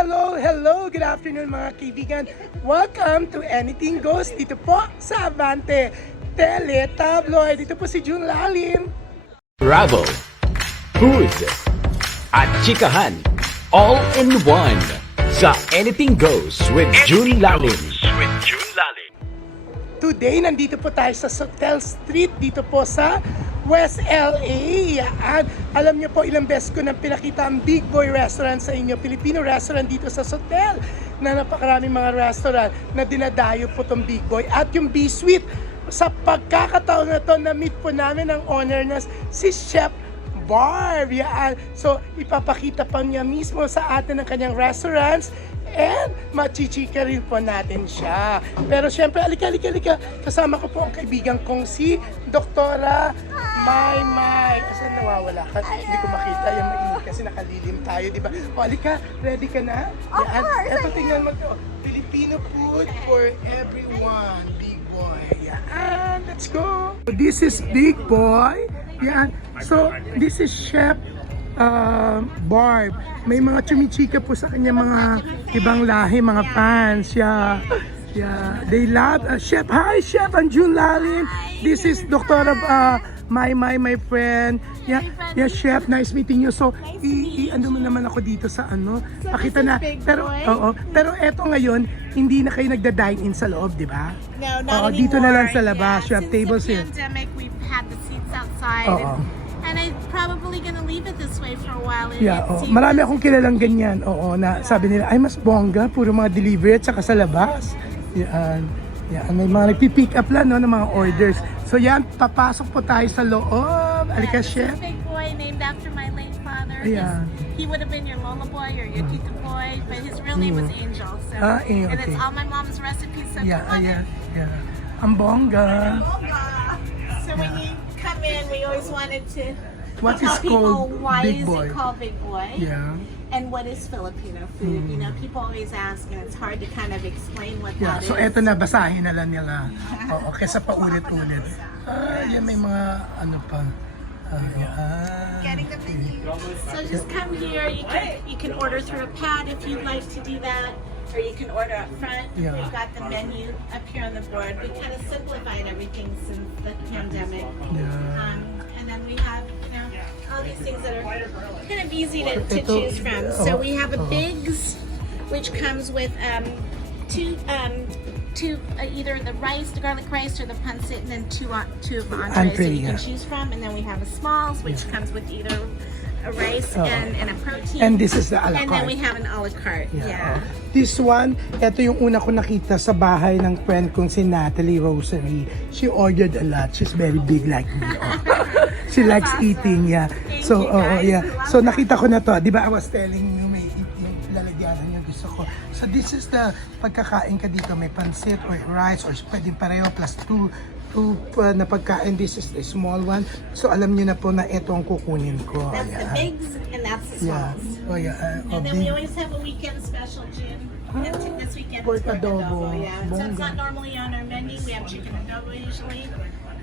Hello! Good afternoon mga kaibigan. Welcome to Anything Goes dito po sa Abante Tele Tabloid. Dito po si Jun Lalin. Travel, food, at chikahan, all in one sa Anything Goes with Jun Lalin. Today, nandito po tayo sa Sawtelle Street dito po sa West LA. At alam niyo po, ilang beses ko nang pinakita ang Big Boi Restaurant sa inyo, Filipino restaurant dito sa Sawtelle, na napakaraming mga restaurant na dinadayo po tong Big Boi. At yung B-Suite, sa pagkakataon na to, na-meet po namin ang owner na si Chef Barb. So, ipapakita pa niya mismo sa atin ang kanyang restaurants. And machichika rin po natin siya. Pero syempre, alika. Kasama ko po ang kaibigan kong si Doktora May. Kasi nawawala ka. Hindi ko makita yung mainit kasi nakalilim tayo, di ba? O, alika, ready ka na? Of course! Eto, tingnan mo to. Filipino food for everyone. Big Boi. Yan, let's go! This is Big Boi. Yan. So, this is Chef Barb. May mga chumichika po sa kanya, mga ibang lahi, mga fans. Yeah. They love Chef. Hi, Chef. I'm Jun Lalin. This is Dr. My friend. Yeah, Chef. Nice meeting you. So, ano mo naman ako dito sa ano? Pakita na. Pero eto ngayon, hindi na kayo nagda-dine-in sa loob, di ba? No, not anymore. Dito na lang sa labas. Yeah, Chef, tables since here. the pandemic, we've had the seats outside. And I'm probably gonna leave it this way for a while. Marami akong kilalang ganyan. Na sabi nila, ay mas bongga, puro mga delivery at saka sa labas. Yan. May mga nagpipick up lang, no, ng mga orders. So yan, papasok po tayo sa loob. Alika, Chef. Big Boy, named after my late father. Yeah. He would have been your Lola Boy or your Tita Boy, but his real name was Angel. So, okay. And it's all my mom's recipes. So Yeah. Ang bongga. So when you come in, we always wanted to What is tell people called why Big is Boi? it called Big Boy? Yeah. And what is Filipino food? You know, people always ask, and it's hard to kind of explain what that So is. eto na, basahin na lang nila. Kesa paulit-ulit. Yan may mga ano pa. Getting the menu. So just come here. You can order through a pad if you'd like to do that, or you can order up front. Yeah. We've got the menu up here on the board. We kind of simplified everything since the pandemic. And then we have, all these things that are kind of easy to choose from. So we have a Bigs, which comes with two either the rice, the garlic rice, or the pancit, and then two of the entrees that you can choose from. And then we have a Smalls, which comes with either a rice and a protein. And this is the a la And carte. then we have an a la carte. Yeah. This one, ito yung una ko nakita sa bahay ng friend kong si Natalie Rosary. She ordered a lot. She's very big like me. She likes eating, So, So nakita ko na to. Di ba I was telling you, may lalagyanan yung gusto ko. So this is the pagkakain ka dito. May pancit or rice or pwedeng pareho plus two na pagkain. This is the small one. So alam niyo na po na ito ang kukunin ko. That's the Bigs and that's the Smalls. And then we always have a weekend special, June. This weekend Pork is pork adobo. adobo. So it's not normally on our menu. We have chicken adobo usually.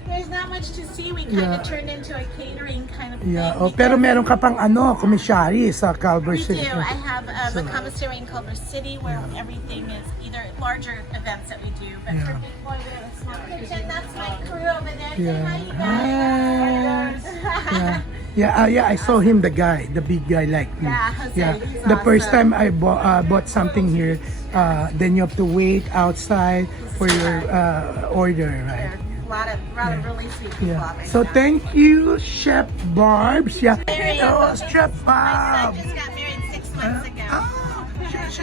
There's not much to see. We kind of turned into a catering kind of thing. Pero meron ka pang komisyari sa Culver We City. do. I have a commissary in Culver City where everything is either larger events that we do. But for Big Boy, we have a small kitchen. That's my crew over there. Say hi, you guys. I saw him, the big guy like me. Yeah, Jose, he's The first awesome. time I bought something here, then you have to wait outside for your order, right? A lot of really sweet people out there. So thank you, Chef Barb. Chef Barb. My son just got married 6 months ago.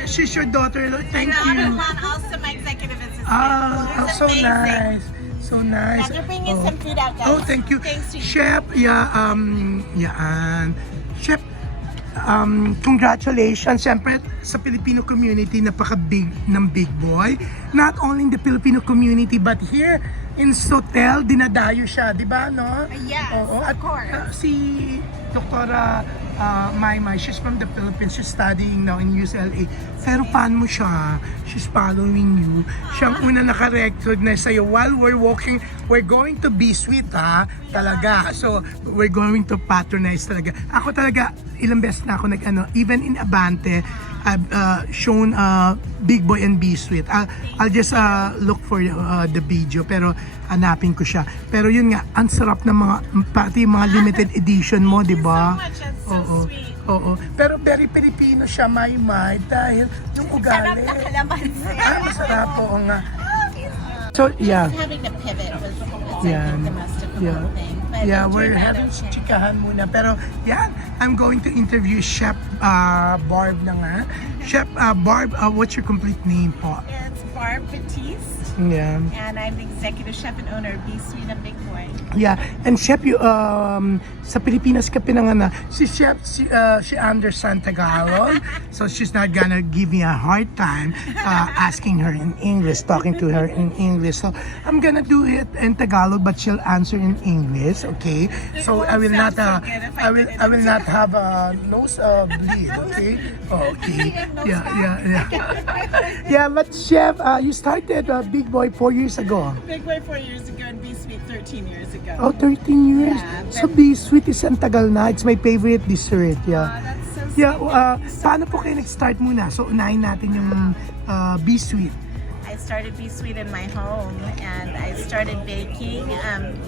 She's your daughter. Thank And you. also my executive assistant. So nice. So nice. Yeah, they're bringing some food out, guys. Thank you. Thanks to you. Chef, Chef, congratulations. Siyempre, sa Filipino community, napaka-big ng Big Boi. Not only in the Filipino community, but here in Sawtelle, dinadayo siya, di ba, no? Yes, of course. Doktora Maymay, she's from the Philippines. She's studying now in UCLA. Pero paano mo siya? She's following you. Siyang una naka-recognize sa'yo while we're walking. We're going to be sweet, ha? Talaga. So, we're going to patronize talaga. Ako talaga, ilang beses na ako even in Abante, I've shown Big Boi and Be Sweet. I'll just look for the video, pero hanapin ko siya. Pero yun nga, ang sarap ng mga, pati yung mga limited edition mo, di ba? Oo. Oo. Pero very Filipino siya, Maymay, dahil yung ugali. Sarap na kalamansi. Masarap, oo nga. So, yeah. Having to pivot was Yeah. I think, the most difficult thing. But Yeah, it we're turned out having okay. chikahan muna. Pero, yeah, I'm going to interview Chef Barb na nga. Chef Barb, what's your complete name po? It's Barb Batiste, Yeah. and I'm the executive chef and owner of Be Sweet and Big Boi. Yeah, and Chef, you, sa Pilipinas ka pinanganak. Si Chef, she understands Tagalog, so she's not gonna give me a hard time asking her in English, talking to her in English. So I'm gonna do it in Tagalog, but she'll answer in English. Okay, so I will not, I will not have a nose bleed. Okay, okay, yeah. Yeah, but Chef, you started Big Boi 4 years ago. Big Boi 4 years ago and Be Sweet 13 years ago. Oh, 13 years. Yeah, So Be Sweet is ang tagal na. It's my favorite dessert. Yeah. That's so sweet. Yeah, paano po kayo nag-start muna? So unahin natin yung Be Sweet. I started Be Sweet in my home, and I started baking.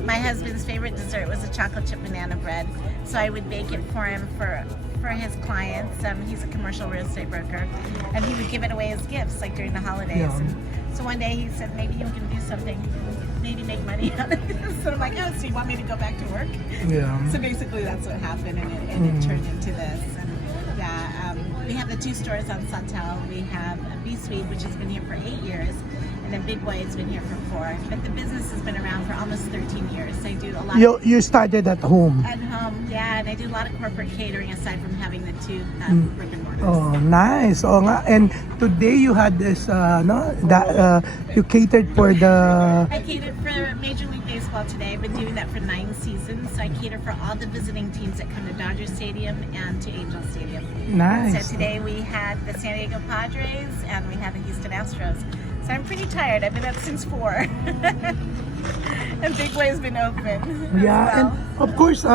My husband's favorite dessert was a chocolate chip banana bread, so I would bake it for him for his clients. He's a commercial real estate broker, and he would give it away as gifts, like during the holidays. Yeah. And so one day he said, maybe you can do something, maybe make money out of this. So I'm like, oh, so you want me to go back to work? Yeah. So basically that's what happened, and it turned into this. And yeah, we have the 2 stores on Sawtelle. We have a Be Sweet, which has been here for 8 years, and then Big Boi has been here for 4. But the business has been around for almost 13 years. I do a lot You started at home. at home, yeah, and I do a lot of corporate catering aside from having the 2 brick and mortars. Oh, nice. Oh, nga. And today you had this, you catered for the... I catered for Major League Baseball today. I've been doing that for 9 seasons. So I cater for all the visiting teams that come to Dodger Stadium and to Angel Stadium. Nice. So today we had the San Diego Padres and we had the Houston Astros. So I'm pretty tired. I've been up since 4. And Big Boi has been open. Yeah, as and well. of course,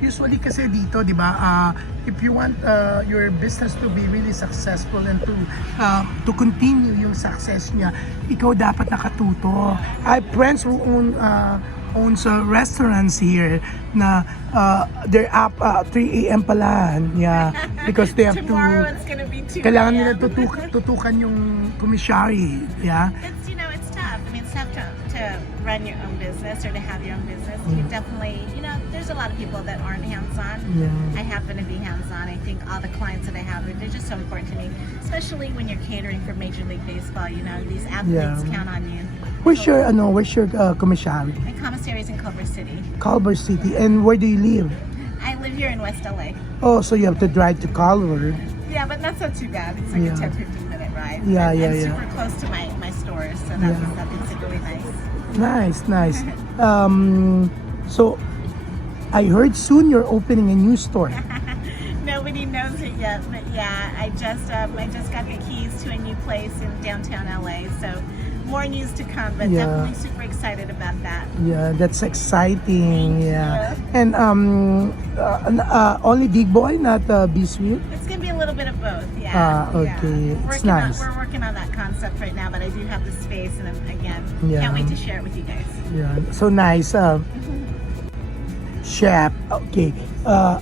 usually kasi dito, di ba, if you want your business to be really successful and to continue yung success niya, ikaw dapat nakatuto. I have friends who owns restaurants here na they're up 3 a.m. pala. Yeah, because they have Tomorrow to, it's gonna be 2 kailangan nila a.m. tutukan yung commissary. Yeah. It's, it's tough. I mean, it's tough to run your own business or to have your own business. You definitely, there's a lot of people that aren't hands-on. Yeah. I happen to be hands-on. I think all the clients that I have, they're just so important to me, especially when you're catering for Major League Baseball. These athletes Yeah. count on you. Where's your commissary? My commissary is in Culver City. Culver City. And where do you live? I live here in West LA. Oh, so you have to drive to Culver. Yeah, but that's not too bad. It's like Yeah. a 10-15 minute ride. Yeah, and, yeah, and yeah. super close to my stores, so Yeah. that makes it really nice. Nice. So I heard soon you're opening a new store. Nobody knows it yet, but yeah, I just got the keys to a new place in downtown LA, so more news to come, but Yeah. definitely super excited about that. Yeah, that's exciting. Thank Yeah. you. And only Big Boi, not Be Sweet. It's gonna be a little bit of both, yeah. Okay. Yeah. It's nice. We're working on that concept right now, but I do have the space, and again, Yeah. can't wait to share it with you guys. Yeah, so nice. Chef, okay.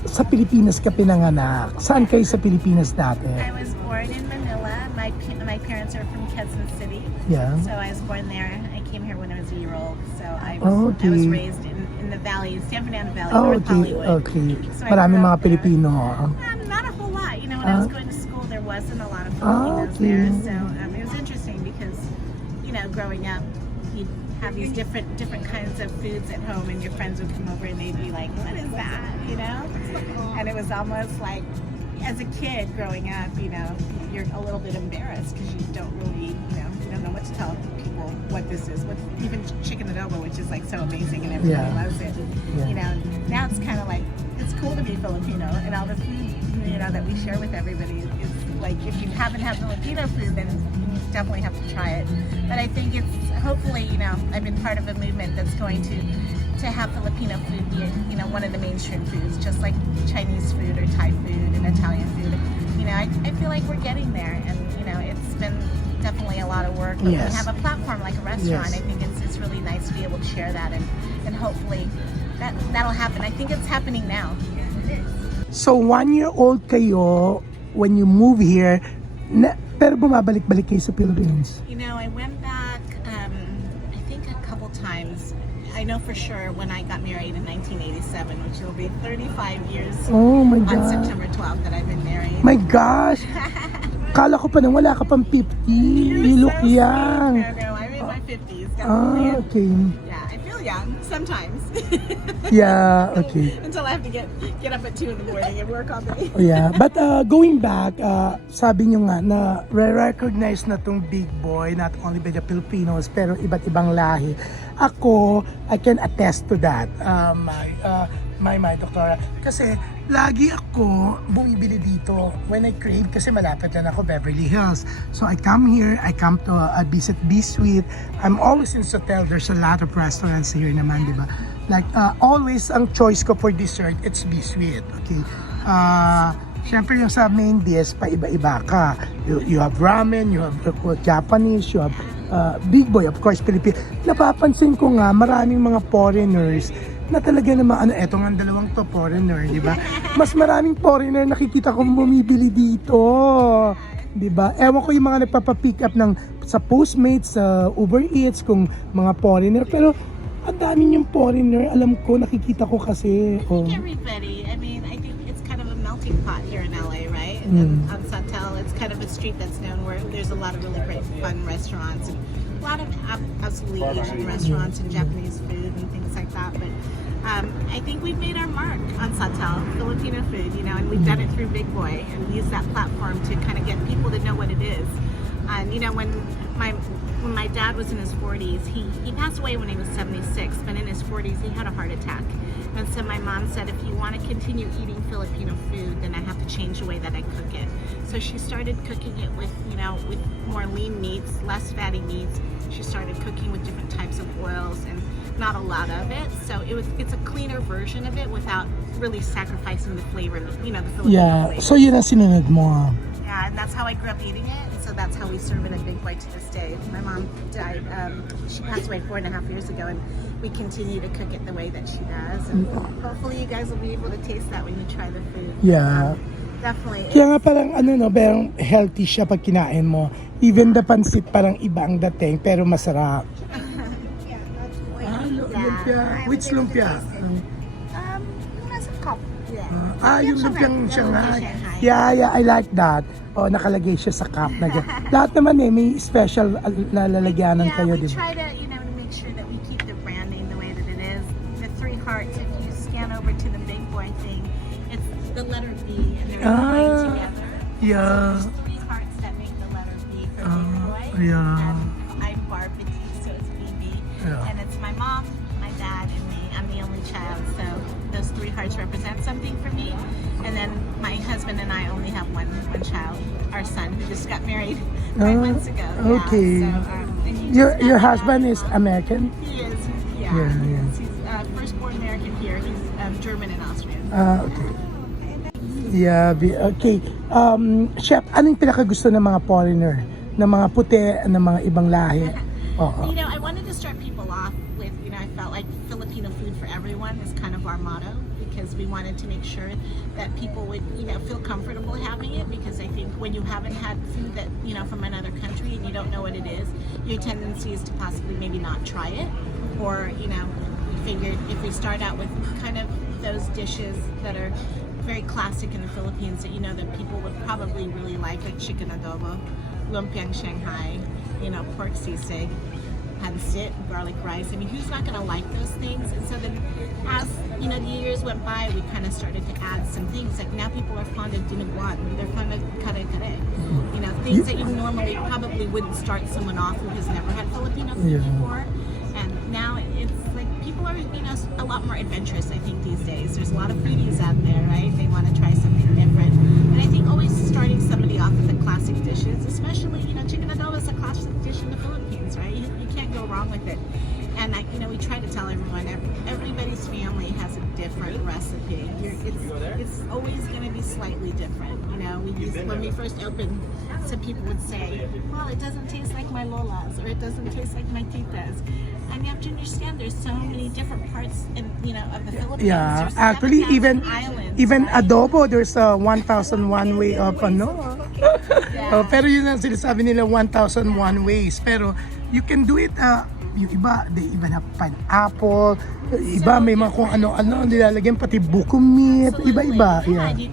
Sa Pilipinas ka pinanganak. Saan kayo sa Pilipinas dati? I was born in Manila. My parents are from Quezon City. Yeah. So I was born there. I came here when I was a year old. So I Oh, was, I was okay. raised in the valley, San Fernando Valley, Oh, North okay. Hollywood. Okay. So I Maraming grew mga up there. Pilipino. Not a whole lot. When I was going to school, there wasn't a lot of Filipinos okay. there. So it was interesting because, growing up, you'd have these different kinds of foods at home, and your friends would come over and they'd be like, "What is that?" And it was almost like as a kid growing up, you know, you're a little bit embarrassed because you don't really, you don't know what to tell people what this is. What even chicken adobo, which is like so amazing and everybody loves it. Yeah. You know, now it's kind of like it's cool to be Filipino, and all the food, you know, that we share with everybody is like, if you haven't had Filipino food, then you definitely have to try it. But I think it's hopefully, you know, I've been part of a movement that's going to have Filipino food be, you know, one of the mainstream foods, just like Chinese food or Thai food and Italian food. You know, I feel like we're getting there, and you know, it's been definitely a lot of work. But we have a platform like a restaurant. I think it's really nice to be able to share that, and hopefully that'll happen. I think it's happening now. So 1-year-old kayo when you move here, pero bumabalik-balik kayo sa Philippines. You know, I went back, I think a couple times. I know for sure when I got married in 1987, which will be 35 years Oh my on God. September 12th that I've been married. My gosh! Kala ko pa nang wala ka pang 50. You look so young. sweet. No, I'm in my 50s. Definitely. Okay. Yeah, I feel young sometimes. Yeah, okay. Until I have to get up at 2 in the morning and work all day. Yeah, but going back, sabi nyo nga na re-recognize na tong Big Boi not only by the Filipinos pero iba't ibang lahi. Ako, I can attest to that, my Doctora. Kasi lagi ako bumibili dito when I crave kasi malapit lang ako Beverly Hills. So I come here, I come to visit B-Suite. I'm always in Sawtelle. There's a lot of restaurants here naman, di ba? Like always ang choice ko for dessert, it's B-Suite. Okay. Siyempre yung sa main dish, pa iba-iba ka. You have ramen, you have Japanese, you have Big Boi, of course, Filipino. Napapansin ko nga, maraming mga foreigners na talaga naman, eto nga dalawang to, foreigner, di ba? Mas maraming foreigner nakikita ko bumibili dito. Di ba? Ewan ko yung mga nagpapapick up sa Postmates, sa Uber Eats, kung mga foreigner. Pero, ang dami yung foreigner, alam ko, nakikita ko kasi. I think everybody, I mean, I think it's kind of a melting pot here in LA, right? And on Sawtelle, it's kind of a street that's known where there's a lot of really great fun restaurants and a lot of absolutely Asian restaurants and Japanese food and things like that. But I think we've made our mark on Sawtelle, Filipino food, you know, and we've done it through Big Boi and we use that platform to kind of get people to know what it is. And you know, when my dad was in his 40s, he passed away when he was 76, but in his 40s he had a heart attack. And so my mom said, if you want to continue eating Filipino food, then I have to change the way that I cook it. So she started cooking it with, you know, with more lean meats, less fatty meats. She started cooking with different types of oils and not a lot of it. So it's a cleaner version of it without really sacrificing the flavor, you know, the Filipino flavor. So yun ang sinunod mo. Yeah, and that's how I grew up eating it, and so that's how we serve it at Big Boi to this day. My mom died, she passed away 4.5 years ago, and we continue to cook it the way that she does. And hopefully you guys will be able to taste that when you try the food. Yeah. Definitely. Kaya nga parang parang healthy siya pag kinain mo. Even the pansit parang iba ang dating pero masarap. Lumpia. Which lumpia? Nasa cup. Yeah. Yung lumpiang Shanghai. Yeah, I like that. Nakalagay siya sa cup na dyan. Lahat naman may special na lalagyanan kayo, we di ba? try to, you know, to make sure that we keep the branding the way that it is. The 3 hearts, if you scan over to the Big Boi thing, it's the letter B and they're aligned together. Yeah. So there's 3 hearts that make the letter B for Big Boi. Yeah. I'm Barb Batiste, so it's BB. Yeah. And it's my mom, my dad, and me. I'm the only child, so those 3 hearts represent something for me. And then my husband and I only have one child, our son, who just got married 5 months ago. Okay. Yeah, so, and he just Your found husband out- is American? He is, yeah. Yeah. He's firstborn American here. He's German and Austrian. Okay. Yeah, okay. Chef, anong pinakagusto ng mga foreigner? Ng mga puti, ng mga ibang lahi? You know, I wanted to start people off with, you know, I felt like Filipino food for everyone is kind of our motto, because we wanted to make sure that people would, you know, feel comfortable having it, because I think when you haven't had food that, you know, from another country and you don't know what it is, your tendency is to possibly maybe not try it, or, you know, we figured if we start out with kind of those dishes that are very classic in the Philippines that, you know, that people would probably really like chicken adobo, lumpiang Shanghai, you know, pork sisig, pancit, garlic rice. I mean, who's not gonna like those things? And so then as, you know, the years went by, we kind of started to add some things. Like now people are fond of dinuguan, they're fond of kare-kare. You know, things that you normally probably wouldn't start someone off who has never had Filipino food before. And now it's like people are, you know, a lot more adventurous, I think, these days. There's a lot of foodies out there, right? They want to try something different. And I think always starting somebody off with the classic dishes, especially, you know, chicken adobo is a classic dish in the Philippines, right? You can't go wrong with it. And you know, we try to tell everyone, everybody's family has a different recipe. It's always going to be slightly different. You know, when we first opened, some people would say, well, it doesn't taste like my lolas, or it doesn't taste like my titas. And you have to understand, there's so many different parts in, you know, of the Philippines. Yeah, There's actually, 7,000 islands, even right? adobo, there's a 1,001 way of ano. Yeah. Pero yun ang sinasabi nila, 1,001 ways. Pero you can do it, yung iba, they even have pineapple. Iba, may mga kung ano-ano, nilalagyan pati buko meat. Absolutely. Iba-iba. Yeah, you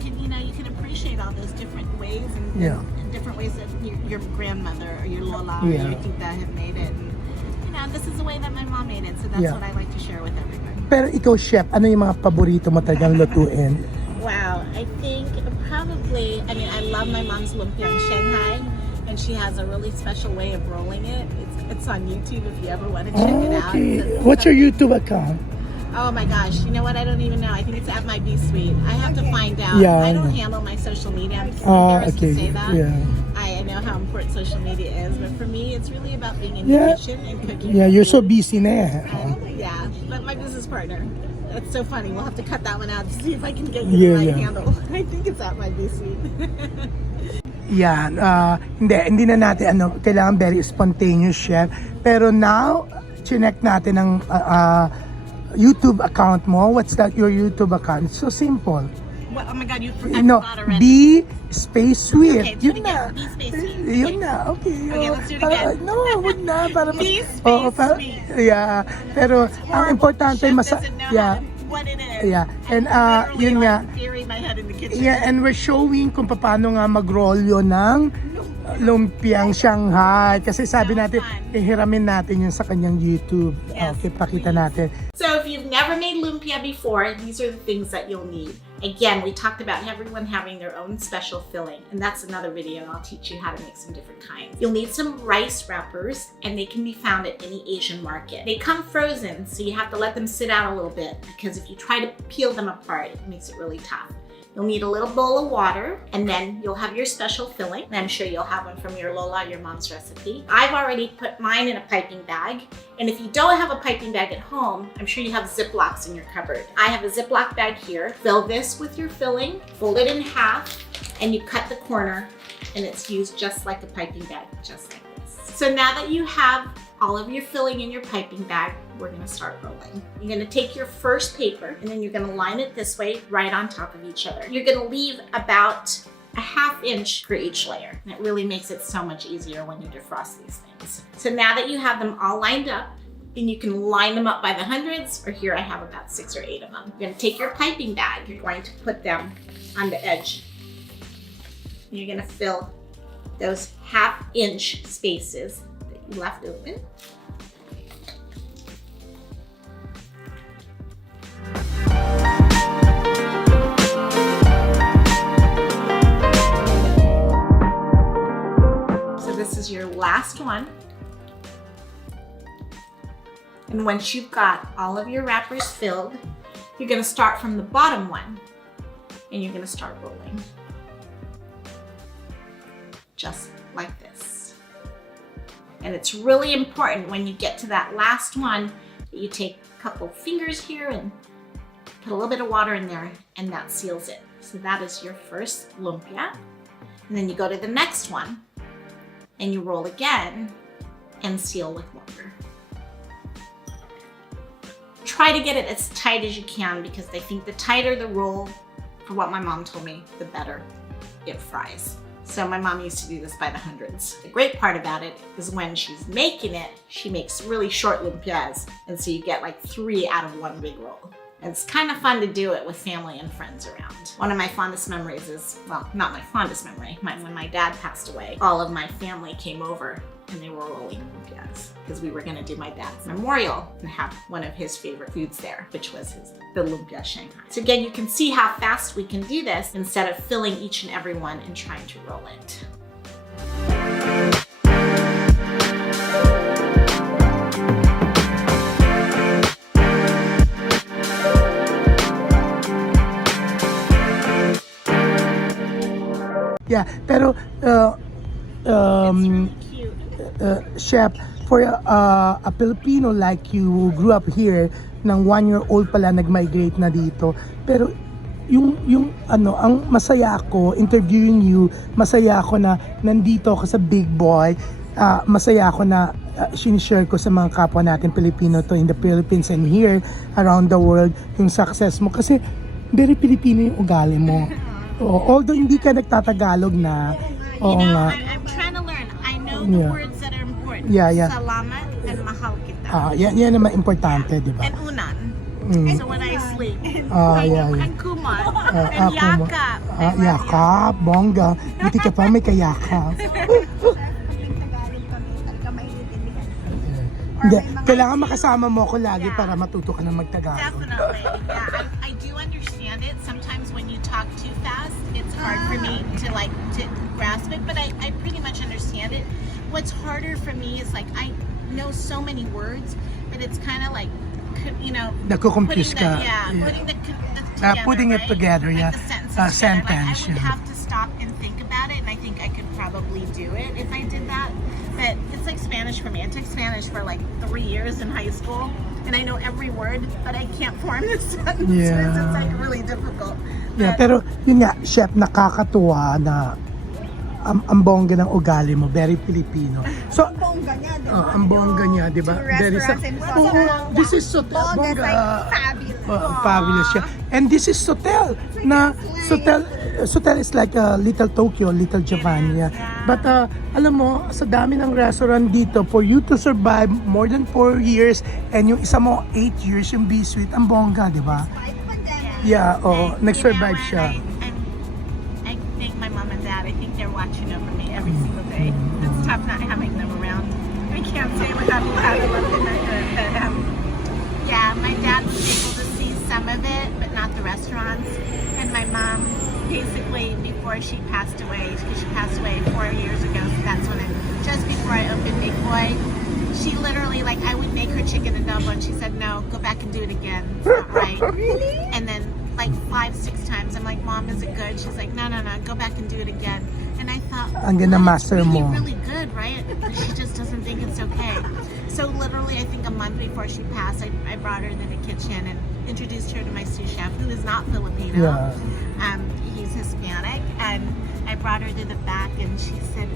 can appreciate all those different ways and different ways that your grandmother or your lola or your tita have made it. And, you know, this is the way that my mom made it, so that's what I like to share with everyone. Pero ikaw, chef, ano yung mga paborito mo talagang lutuin? Wow, I think probably, I mean, I love my mom's lumpia in Shanghai, and she has a really special way of rolling it. It's on YouTube if you ever want to check it out. Okay. What's your YouTube account? Oh my gosh, you know what? I don't even know. I think it's at my B Suite. I have to find out. Yeah, I I don't know. handle my social media. I'm just embarrassed to say that. Yeah. I know how important social media is, but for me, it's really about being in the kitchen and cooking. Yeah, you're so busy na. Yeah, but my business partner. That's so funny. We'll have to cut that one out to see if I can get you the right handle. I think it's at my B Suite. Yan, hindi na natin kailangan very spontaneous, chef. Pero now, chinek natin ang YouTube account mo. What's your YouTube account? It's so simple. What? Oh my God, I forgot already. B space sweet. Okay, do it Yun na. again. B space sweet. Yun na, okay. Okay, let's do it again. No, wag na. Para B space sweet. Yeah, pero ang importante, Chef doesn't know what it is. Yeah, and Literally, yun nga. bury my head in the kitchen. Yeah, and we're showing kung paano nga mag-roll yun ng lumpiang Shanghai. Kasi sabi natin, ihiramin natin yun sa kanyang YouTube. Yes, Okay, pakita natin. So if you've never made lumpia before, these are the things that you'll need. Again, we talked about everyone having their own special filling, and that's another video, and I'll teach you how to make some different kinds. You'll need some rice wrappers, and they can be found at any Asian market. They come frozen, so you have to let them sit out a little bit, because if you try to peel them apart, it makes it really tough. You'll need a little bowl of water, and then you'll have your special filling. And I'm sure you'll have one from your Lola, your mom's recipe. I've already put mine in a piping bag. And if you don't have a piping bag at home, I'm sure you have Ziplocs in your cupboard. I have a Ziploc bag here. Fill this with your filling, fold it in half, and you cut the corner, and it's used just like a piping bag, just like this. So now that you have all of your filling in your piping bag, we're gonna start rolling. You're gonna take your first paper, and then you're gonna line it this way, right on top of each other. You're gonna leave about a ½ inch for each layer. And it really makes it so much easier when you defrost these things. So now that you have them all lined up, and you can line them up by the hundreds, or here I have about 6 or 8 of them. You're gonna take your piping bag, you're going to put them on the edge. And you're gonna fill those ½ inch spaces that you left open. This is your last one. And once you've got all of your wrappers filled, you're gonna start from the bottom one and you're gonna start rolling. Just like this. And it's really important when you get to that last one that you take a couple fingers here and put a little bit of water in there, and that seals it. So that is your first lumpia. And then you go to the next one and you roll again and seal with water. Try to get it as tight as you can, because I think the tighter the roll, for what my mom told me, the better it fries. So my mom used to do this by the hundreds. The great part about it is when she's making it, she makes really short lumpias, and so you get like 3 out of 1 big roll. And it's kind of fun to do it with family and friends around. One of my fondest memories is, well, not my fondest memory, when my dad passed away, all of my family came over and they were rolling lumpias because we were going to do my dad's memorial and have one of his favorite foods there, which was the lumpia Shanghai. So again, you can see how fast we can do this instead of filling each and every one and trying to roll it. Yeah, pero Cute. Chef, for a Filipino like you who grew up here, ng 1-year-old pala nag-migrate na dito. Pero yung ang masaya ako interviewing you, masaya ako na nandito ako sa Big Boi. Masaya ako na sinishare ko sa mga kapwa natin Pilipino to in the Philippines and here around the world yung success mo kasi very Filipino yung ugali mo. Although hindi ka nagtatagalog na. You know, I'm trying to learn. I know the words that are important. Yeah. Salamat and mahal kita. Yan naman importante, di ba? And unan. So when I sleep. And kumot. And yakap. Yakap, bongga. Buti ka pa may kayakap. Hindi, kailangan makasama mo ako lagi para matuto ka na magtagalog. Definitely. Yeah, I do understand it. Sometimes when you talk too fast, it's hard for me to grasp it, but I pretty much understand it. What's harder for me is I know so many words, but it's kind of Nakukompuse ka. Putting it together, yeah. The sentence. I would have to stop and think about it, and I think I could probably do it if I did that. But it's like Spanish for me. I took Spanish for 3 years in high school, and I know every word, but I can't form the sentences. Yeah. It's really difficult. Yeah, pero yun nga, Chef, nakakatuwa na ang bongga ng ugali mo, very Filipino. So, ang bongga niya, di ba? This is Sawtelle. Bongga. Fabulous siya. And this is Sawtelle. Sawtelle is like a little Tokyo, little Japan. Yeah. But alam mo, sa dami ng restaurant dito, for you to survive more than 4 years and yung isa mo 8 years yung B-Suite, ang bongga, di ba? Yeah, nag-survive siya. I thank my mom and dad. I think they're watching over me every single day. It's tough not having them around. I can't say without having them in but yeah, my dad was able to see some of it, but not the restaurants. And my mom, basically, before she passed away, because she passed away 4 years ago, so that's when just before I opened Big Boi, she literally, I would make her chicken adobo, and she said, no, go back and do it again. It's not right. Really? And then 5-6 times, I'm like, Mom, is it good? She's like, no, go back and do it again. And I thought, it's really good, right? But she just doesn't think it's okay. So literally, I think a month before she passed, I brought her to the kitchen and introduced her to my sous chef, who is not Filipino. Yeah. He's Hispanic, and I brought her to the back, and she said,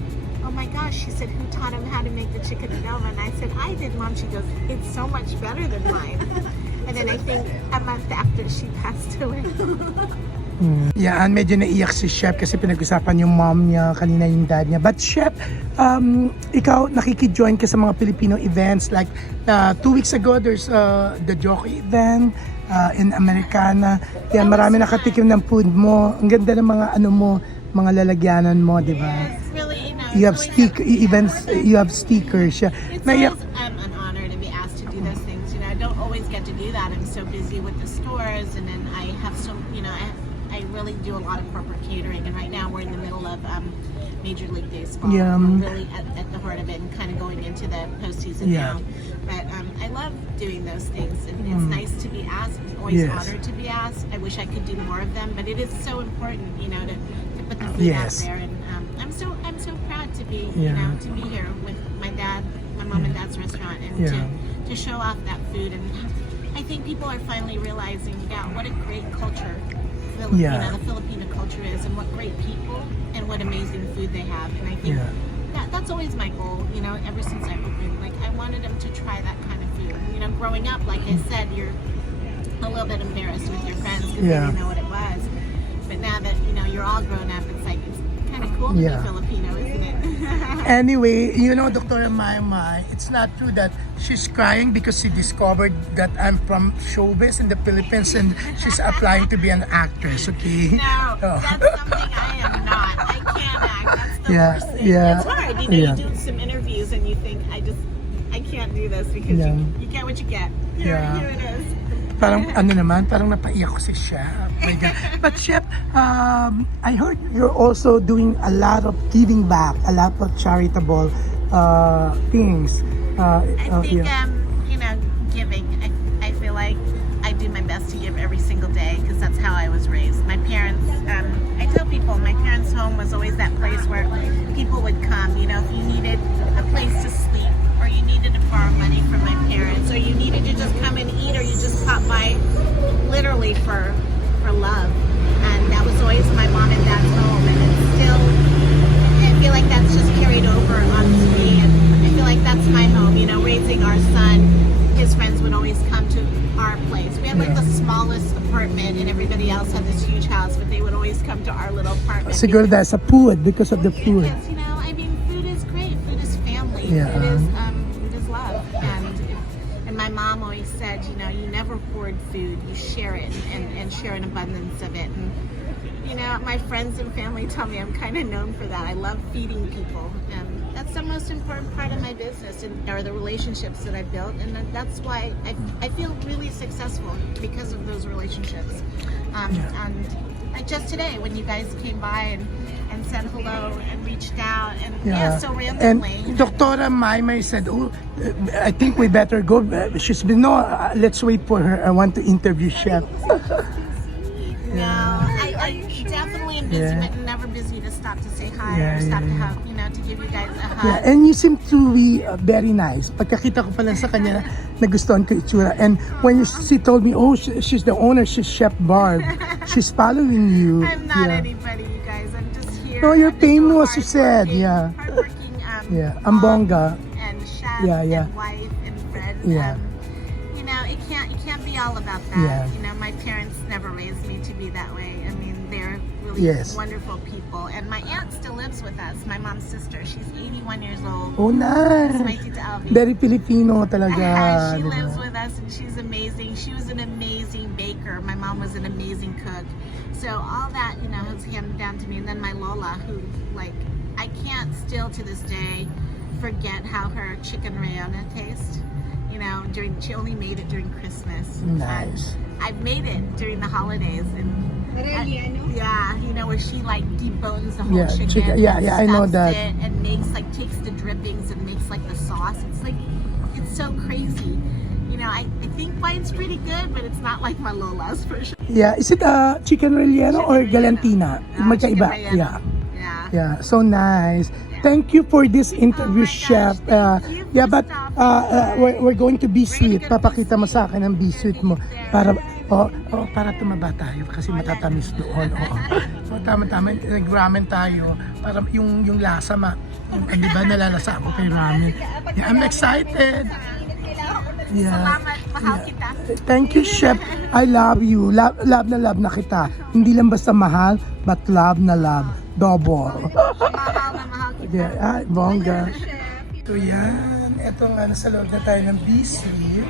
oh my gosh, she said, who taught him how to make the chicken adobo? And I said, I did, Mom. She goes, it's so much better than mine. And then I think a month after she passed away. Yeah, medyo naiyak si Chef kasi pinag-usapan yung mom niya, kanina yung dad niya. But Chef, ikaw nakiki-join ka sa mga Filipino events like 2 weeks ago there's the Jockey event in Americana. Yan, marami nakatikim ng food mo. Ang ganda ng mga mga lalagyanan mo, di ba? It's really, You have you have stickers. Yeah. It's always an honor to be asked to do those things. I don't always get to do that. I'm so busy with the stores, and then I have I really do a lot of corporate catering, and right now we're in the middle of Major League Baseball. Yeah. We're really at the heart of it and kind of going into the postseason now. But I love doing those things, and it's nice to be asked. I'm always honored to be asked. I wish I could do more of them, but it is so important, to put the food out there. And I'm so proud to be, to be here with my dad, my mom and dad's restaurant, and to show off that food. And I think people are finally realizing, what a great culture. The Filipino culture is, and what great people and what amazing food they have. And I think that's always my goal, ever since I opened. I wanted them to try that kind of food. Growing up, like I said, you're a little bit embarrassed with your friends because they didn't know what it was. But now that you're all grown up, it's kind of cool to be Filipino, isn't it? Anyway, Dr. Maymay, it's not true that she's crying because she discovered that I'm from showbiz in the Philippines and she's applying to be an actress, okay? No, that's something I am not. I can't act. That's the worst thing. It's hard. You do some interviews and you do this because Yeah. you get what you get. Yeah. Here it is. Parang ano naman, parang napaiyak ko si Chef. My God. But Chef, I heard you're also doing a lot of giving back, a lot of charitable things. I think, Yeah. you know, giving. I feel like I do my best to give every single day because that's how I was raised. My parents, I tell people, my parents' home was always that place where people would come. You know, if you needed a place to sleep, or you needed to borrow money from my parents, or you needed to just come and eat, or you just pop by, literally for love. And that was always my mom and dad's home, and it's still. I feel like that's just carried over onto me, and I feel like that's my home. You know, raising our son, his friends would always come to our place. We had like the smallest apartment, and everybody else had this huge house, but they would always come to our little apartment. Siguro dahil sa food, because of the food. Yes, you know, I mean, food is great. Food is family. Yeah. Food is love. And my mom always said, you know, you never hoard food. You share it and share an abundance of it. And you know, my friends and family tell me I'm kind of known for that. I love feeding people. That's the most important part of my business, are the relationships that I built, and that's why I feel really successful because of those relationships. And like just today, when you guys came by and said hello and reached out, and so randomly. And Dr. Maymay said, "Oh, I think we better go." She's been let's wait for her. I want to interview Chef. No, I definitely am busy, but never busy to stop to say hi or stop to hug, you know, to give you guys a hug. Yeah, and you seem to be very nice. Pagkakita ko pa lang sa kanya, nagustuhan ko itsura. And when she told me, oh, she's the owner, she's Chef Barb. She's following you. I'm not anybody, you guys. I'm just here. No, you're I'm just a famous, you said. hardworking, Ang bongga. and chef Yeah. and wife and friend. Yeah. You know, it can't be all about that. Yeah. You know, my parents never raised me to be that way. I mean, they're really wonderful people. And my aunt still lives with us, my mom's sister. She's 81 years old. Oh, nice. My Tita Alvi. Very Filipino talaga. She diba? lives with us and she's amazing. She was an amazing baker. My mom was an amazing cook. So all that, you know, was handed down to me. And then my Lola, who, like, I can't still to this day forget how her chicken rayona tastes. You know, she only made it during Christmas. Nice. And I've made it during the holidays, and you know, where she like debones the whole chicken. I know that. It and takes the drippings and makes like the sauce. It's so crazy. You know, I think mine's pretty good, but it's not like my Lola's for sure. Yeah, is it chicken relleno or galantina? Magkaiba. Chicken relleno. Yeah, so nice. Thank you for this interview, Chef. But we're going to be sweet. Papakita mo sa akin ang be sweet mo para para tumaba tayo kasi matatamis doon. So tama-tama, nag-ramen tayo para yung lasa di ba nalalasa ako kay ramen. Yeah, I'm excited. Salamat, mahal kita. Thank you, Chef. I love you. Love na kita. Hindi lang basta mahal, but love na love. Double. Mahal kita. Bongga. So yan, eto nga, nasa loob na tayo ng B-Suite.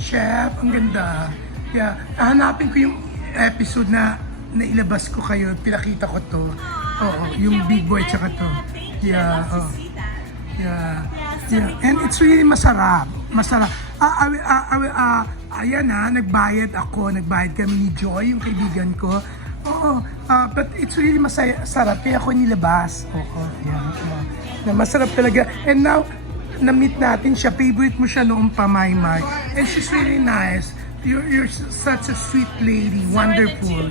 Chef, ang ganda. Yeah, hanapin ko yung episode na nailabas ko kayo, pinakita ko to. Yung Big Boi tsaka to. Yeah. And it's really masarap. Ayan nagbayad kami ni Joy, yung kaibigan ko. But it's really masarap, kaya ako nilabas. Masarap talaga. And now, na-meet natin siya. Favorite mo siya noong pamaymay. And she's really nice. You're such a sweet lady. Wonderful.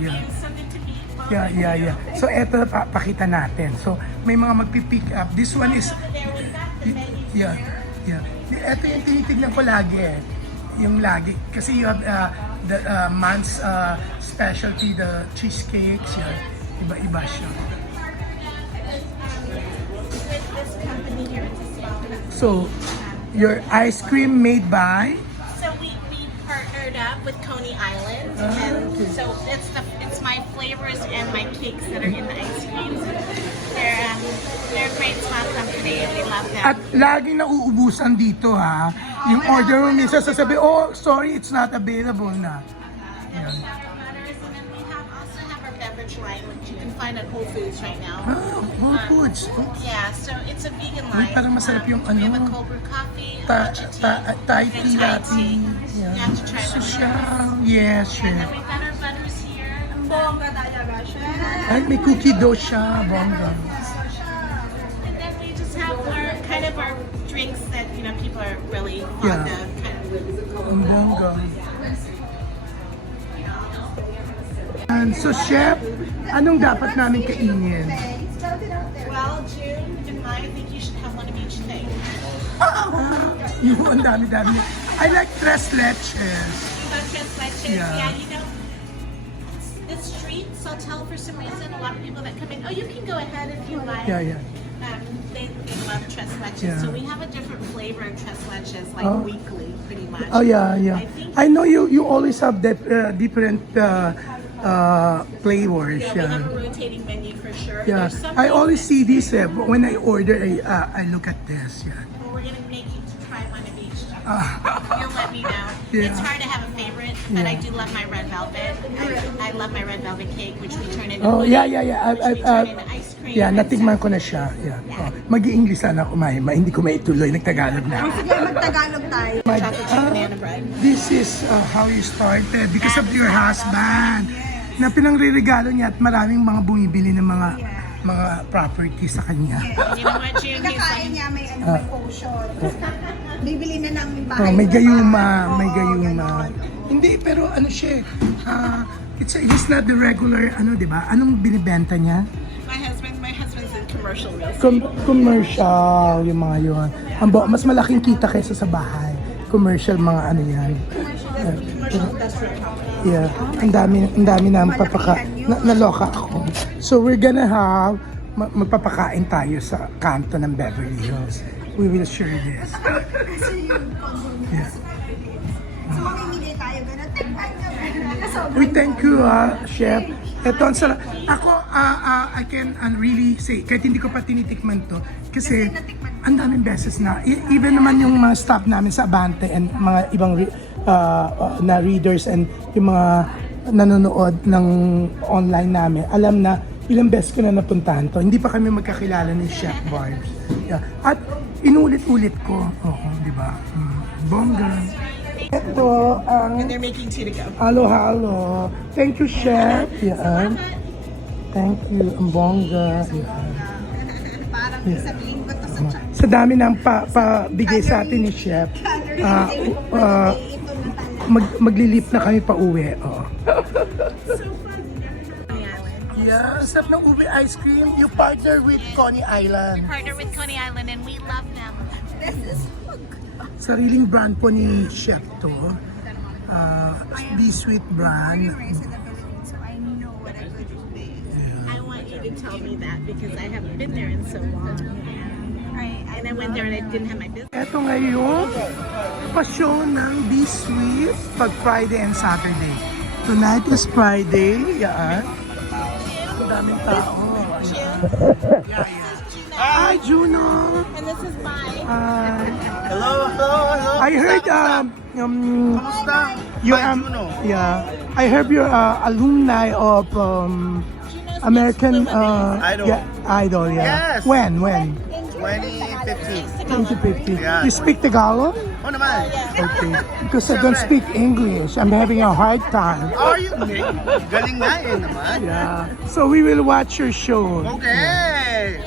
Yeah. So, eto, pakita natin. So, may mga magpipick up. This one is, Eto yung tinitignan ko lagi. Yung lagi. Kasi you have the man's specialty, the cheesecakes. Iba-iba siya. So, your ice cream made by? So we partnered up with Coney Island, and so it's my flavors and my cakes that are in the ice creams. They're a great small company, and we love them. At laging nauubusan dito ha. Yung order mo minsan sasabi, sorry, it's not available na. And then we also have our beverage line, which you can find at Whole Foods right now. Whole Foods. Yeah, so it's a vegan line. Parang masarap yung We have a ano, cold brew coffee, matcha tea, Thai and tea Thai latte. tea. Yeah. You have to try So one of siya, those. yes, And chef. then we've got our butters here. Bongga talaga siya. Ay, may cookie dough siya, bongga. And then we just have our drinks that people are really fond Yeah. of. Kind of. Ang bongga. And so, chef, anong dapat namin kainin? Well, June and I think you should have one of each thing. Yung ang dami-dami. I like tres leches. About tres leches, Yeah. yeah, this street, Sawtelle, for some reason, a lot of people that come in, you can go ahead if you like. Yeah. They love tres leches. Yeah. So we have a different flavor of tres leches, like Oh. weekly, pretty much. Oh, yeah. I think I know you always have different flavors. we have Yeah. a rotating menu for sure. Yeah. There's some I always things see this when I order. I look at this. Yeah. that- We're gonna make you to try one of each. Ah. You'll let me know. Yeah. It's hard to have a favorite, but I Yeah. do love my red velvet. I love my red velvet cake, which we turn into Oh, pudding, yeah. which we turn into ice cream. Yeah, and natikman ko na siya. Yeah. Oh, mag-i-English sana ako, hindi ko maituloy. Nagtagalog na. Sige, mag-Tagalog tayo. chocolate chip banana bread. This is how you started because of your husband. Na pinangre-regalo niya at maraming mga bumibili ng mga property sa kanya. You know what, June? He's Kakain like, niya, may potion. Bibili na ng Oh, bahay. may sa gayuma, bahay. may Oo, gayuma. ganon. Hindi, pero ano siya, he's not the regular, di ba? Anong binibenta niya? my husband's in commercial real estate. Commercial, yung mga yun. Mas malaking kita kaysa sa bahay. Commercial mga ano yan. Commercial industrial property. Yeah, ang dami na naloka ako. So we're gonna have, magpapakain tayo sa kanto ng Beverly Hills. We will share this. Kasi yung Yeah. So, mamimili tayo ganun. Tingnan niyo. We thank you, Chef. Ito, ang sarap. Ako, I can really say, kahit hindi ko pa tinitikman to, kasi ang daming beses na, even naman yung mga staff namin sa Abante and mga ibang na readers and yung mga nanonood ng online namin, alam na ilang beses ko na napuntahan to. Hindi pa kami magkakilala ni Chef Barb. Yeah. At inulit-ulit ko. Oo, di ba? Bongga. Ito ang And they're making two to go. halo-halo. Thank you, Chef. Yan. Thank you. Ang bongga. Yan. Parang sabihin ko to sa chat. Sa dami ng pabigay sa atin ni Chef, maglilip na kami pa uwi. Oh. Coney Island. Yeah, ang sarap ng ube ice cream. You partner with Coney Island. Partner with Coney Island, and we love them. This is Sariling brand po ni Chef to. B-Sweet brand. raised in the Philippines, so I know what I could do there. I want you to tell me that because I haven't been there in so long. And I went there and I didn't have my business. Ito ngayon, pasyon ng B-Sweet pag Friday and Saturday. Tonight is Friday. Yan. Ang daming tao. Yeah. Hi, Juno. And this is mine. Hello. I heard Kamusta? you're Hi, Juno. yeah. I heard you're alumni of American Idol. Yeah, Idol. Yeah. Yes. When? 2015. 2050. Yeah. You speak Tagalog? Oh naman. Okay. Because I don't speak English. I'm having a hard time. How are you? Galing nga eh naman. Yeah. So we will watch your show. Okay.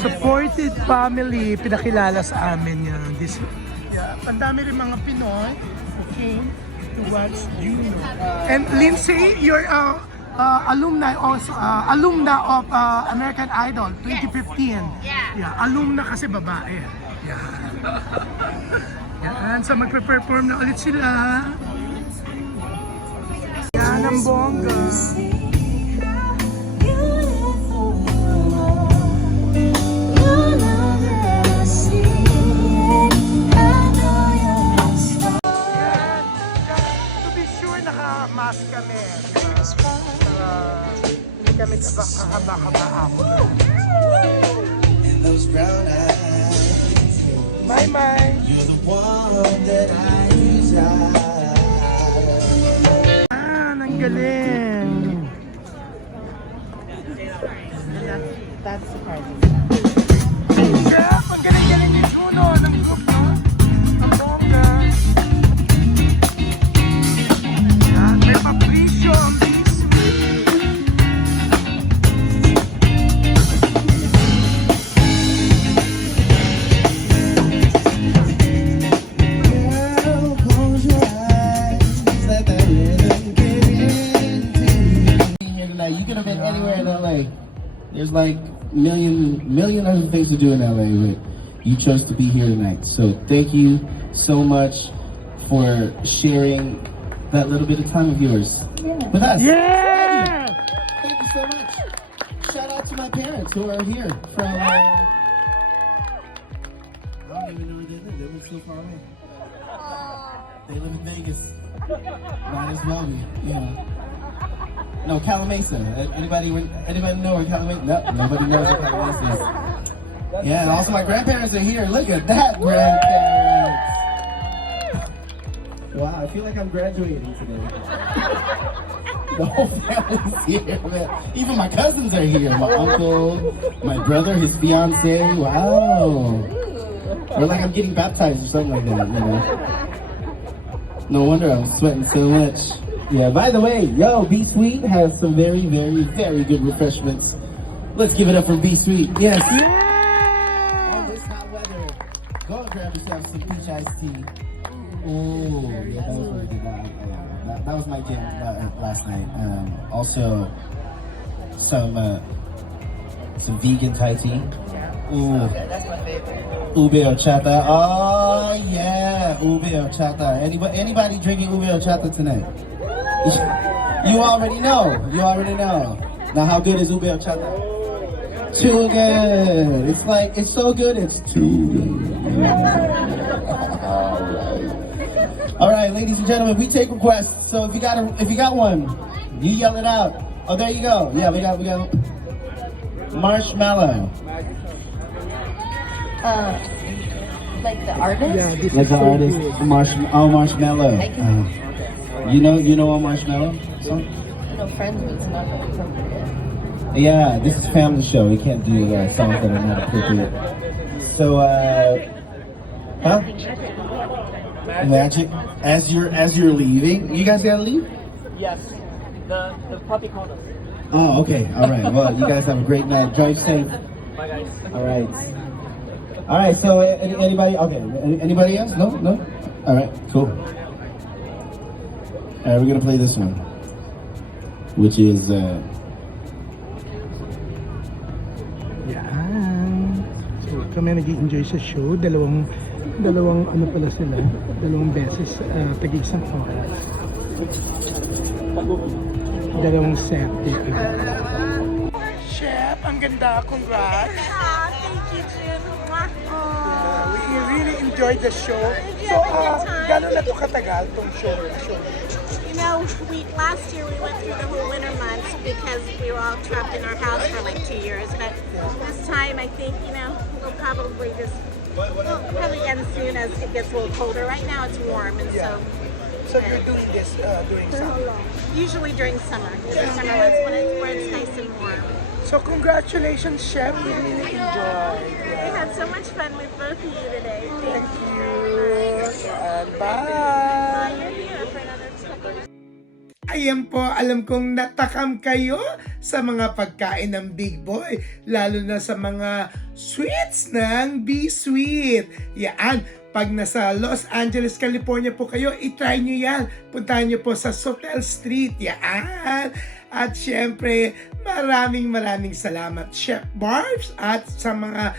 Supported family, pinakilala sa amin yan. Yeah. Ang dami rin mga Pinoy who came to watch Juno. And Lindsay, you're alumni also, alumna of American Idol 2015. Yeah. Alumna kasi babae. Yeah. Yan. So magpe-perform na ulit sila. Yan ang bongga. To be sure, naka-mask kami. Para hindi kami kahaba-haba. In those brown eyes, Bye-bye. you're the one that I desire. Ang galing. There's like million other things to do in LA, but you chose to be here tonight. So thank you so much for sharing that little bit of time of yours with us. Yeah! Thank you so much. Shout out to my parents who are here from. I don't even know where they live. They live so far away. They live in Vegas. Might as well be. Yeah. No, Calamasa. Anybody know where Calamasa? No, nobody knows where Calamasa is. Yeah, and also my grandparents are here. Look at that, grandparents. Wow, I feel like I'm graduating today. The whole family's here, man. Even my cousins are here. My uncle, my brother, his fiance. Wow. Or like I'm getting baptized or something like that, you know. No wonder I'm sweating so much. Yeah, by the way, B Sweet has some very, very, very good refreshments. Let's give it up for B Sweet. Yes. All this hot weather. Go and grab yourself some peach iced tea. Oh, yeah, that was really good. That was my jam last night. Also, some vegan Thai tea. Ooh. That's my favorite. Ube horchata. Oh yeah, ube horchata. Anybody drinking ube horchata tonight? You already know. Now, how good is ube horchata? Too good. It's so good. It's too good. All right, ladies and gentlemen, we take requests. So if you got one, you yell it out. Oh, there you go. Yeah, we got marshmallow. Like the artist? Yeah, this Like is the so artist, good. Marshmallow. You know a Marshmallow song? Friends meets not appropriate. Yeah, this is a family show. We can't do songs that are not appropriate. So, huh? Magic. As you're leaving, you guys gotta leave. Yes, the puppy called us. Oh, okay. All right. Well, you guys have a great night. Drive safe. Bye, guys. All right. All right. So, anybody? Okay. Anybody else? No. All right. Cool. All right. We're gonna play this one, which is. Yan. So kami nag-i-enjoy sa show. Dalawang ano pala sila. Dalawang beses, tag-isang oras. Dalawang set. Chef, ang ganda. Congrats. Thank you, Jun. We really enjoyed the show. So, gano'n na ito katagal itong show? You know, last year we went through the whole winter months because we were all trapped in our house for like 2 years. But this time, I think, we'll probably probably end soon as it gets a little colder. Right now it's warm, and So you're doing this during summer? usually during summer. The summer months where it's nice and warm. So congratulations, Chef. We really enjoyed. We had so much fun with both of you today. Thank you. And bye. You're here for another couple of Ayan po, alam kong natakam kayo sa mga pagkain ng Big Boy, lalo na sa mga sweets ng B-Sweet. Yan, pag nasa Los Angeles, California po kayo, itry nyo yan. Puntahan nyo po sa Sawtelle Street. Yan. At syempre, maraming salamat, Chef Barbs, at sa mga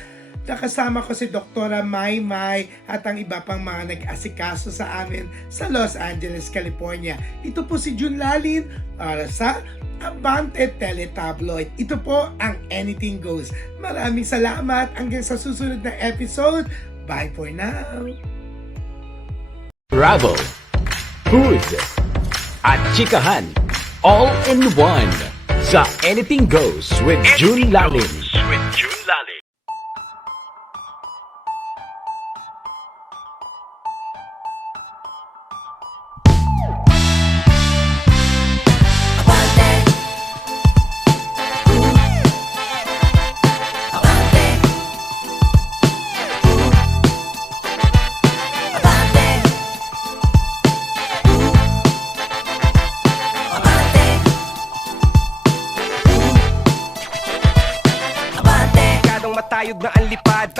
nakasama ko si Doktora Maymay at ang iba pang mga nag-asikaso sa amin sa Los Angeles, California. Ito po si Jun Lalin para sa Abante Teletabloid. Ito po ang Anything Goes. Maraming salamat. Hanggang sa susunod na episode. Bye for now. Travel, food, at chikahan, all in one. Sa Anything Goes with Jun Lalin. Abante.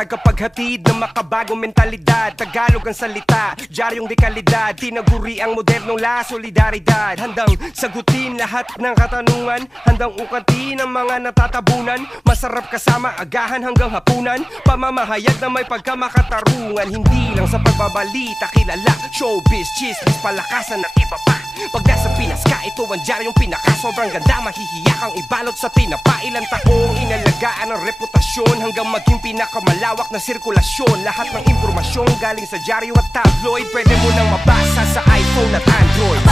tagapaghatid ng makabagong mentalidad. Tagalog ang salita, diaryong dekalidad. Tinaguri ang modernong la solidaridad. Handang sagutin lahat ng katanungan, handang ukatin ang mga natatabunan. Masarap kasama agahan hanggang hapunan, pamamahayag na may pagkamakatarungan. Hindi lang sa pagbabalita kilala, showbiz, chismis, palakasan at iba pa. Pag nasa Pinas ka, ito ang diaryong pinaka. Sobrang ganda, mahihiyak ang ibalot sa tinapa. Ilang taong inalagaan ang reputasyon hanggang maging pinakamalawak na sirkulasyon. Lahat ng impormasyon galing sa diaryo at tabloid, pwede mo nang mabasa sa iPhone at Android.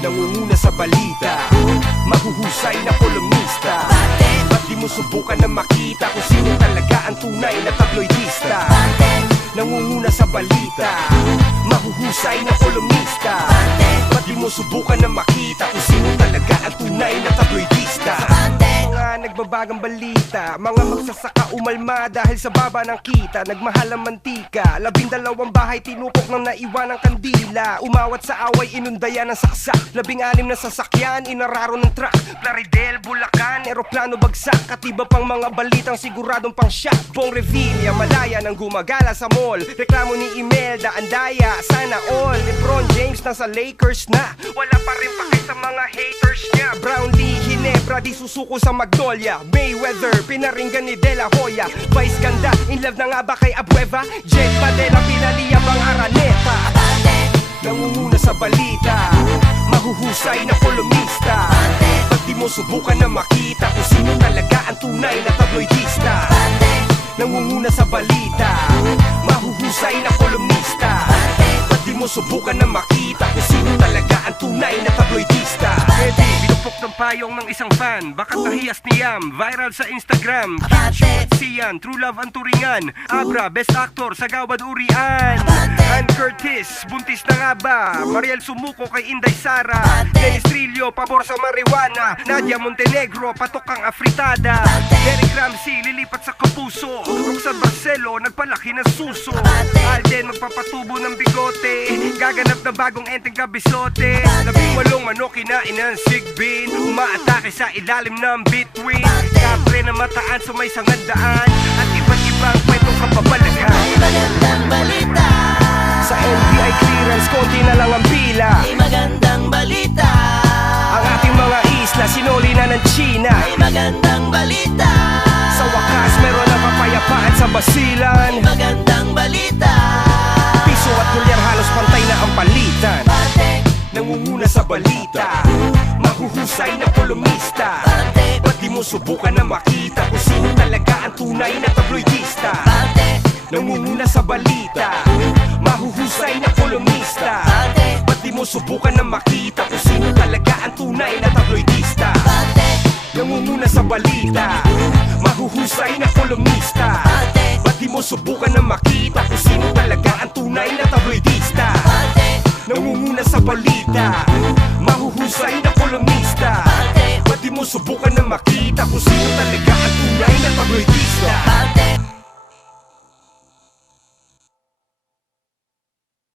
Nangunguna sa balita, mahuhusay na kolumnista. Ba't di mo subukan na makita kung sino talaga ang tunay na tabloidista? Nangunguna sa balita, mahuhusay na kolumnista. Ba't di mo subukan na makita kung sino talaga ang tunay na tabloidista? Mga nagbabagang balita, mga magsasaka umalma dahil sa baba ng kita. Nagmahal ang mantika, 12 bahay tinupok ng naiwan ng kandila. Umawat sa away, inundayan ng saksak, 16 na sasakyan, inararo ng truck. Plaridel, Bulacan, eroplano bagsak, at iba pang mga balitang siguradong pang shock. Bong Revilla, Malaya nang gumagala sa mall. Reklamo ni Imelda, Andaya, sana all. LeBron James nasa Lakers na, wala pa rin pake sa mga haters niya. Brownlee, Ginebra, di susuko sa Magnolia. Mayweather, pinaringgan ni De La Hoya. Vice ganda, in love na nga ba kay Abueva? Jet Padela, pinaliyabang Araneta. Nangunguna sa balita, mahuhusay na kolumnista. Ba't di mo subukan na makita kung sino talaga ang tunay na tabloidista? Nangunguna sa balita, mahuhusay na kolumnista. Ba't di mo subukan na makita kung sino talaga ang tunay na tabloidista? Eddie, binupok ng payong ng isang fan, baka tahiyas niyam, viral sa Instagram. Kitcho at Sian, true love ang turingan. Abra, best actor sa Gawad Urian. Ann Curtis, buntis na nga ba? Mariel sumuko kay Inday Sara. Dennis Trillo, pabor sa marijuana. Nadia Montenegro, patok ang afritada. Derek Ramsey, lilipat sa Kapuso. Roxanne Barcelo, nagpalaki ng suso. Alden, magpapatubo ng bigote. Gaganap na bagong enteng kabisote. 18 manok kinain ng sigbin. Umaatake sa ilalim ng between. Kapre na mataan sa may sangandaan. At iba't ibang kwentong kapabalagan. Magandang balita. Sa NBI clearance, konti na lang ang pila. May magandang balita. Ang ating mga isla, sinuli na ng China. May magandang balita. Sa wakas, meron na kapayapaan sa Basilan. May magandang balita. Piso at dolyar halos pantay na ang palitan. Bate, Nangunguna sa balita, mahuhusay na kolumnista. bate, Ba't di mo subukan na makita kung sino talaga ang tunay na tabloidista? bate, Nangunguna sa balita, mahuhusay na kolumnista. bate, Ba't di mo subukan na makita kung sino talaga ang tunay na tabloidista? bate, Nangunguna sa balita, mahuhusay na kolumnista. bate, Ba't di mo subukan na makita kung sino talaga ang tunay na tabloidista? bate, Nangunguna sa balita, mahuhusay na kolumnista. bate, Ba't di mo subukan na makita kung sino talaga ang tunay na tabloidista?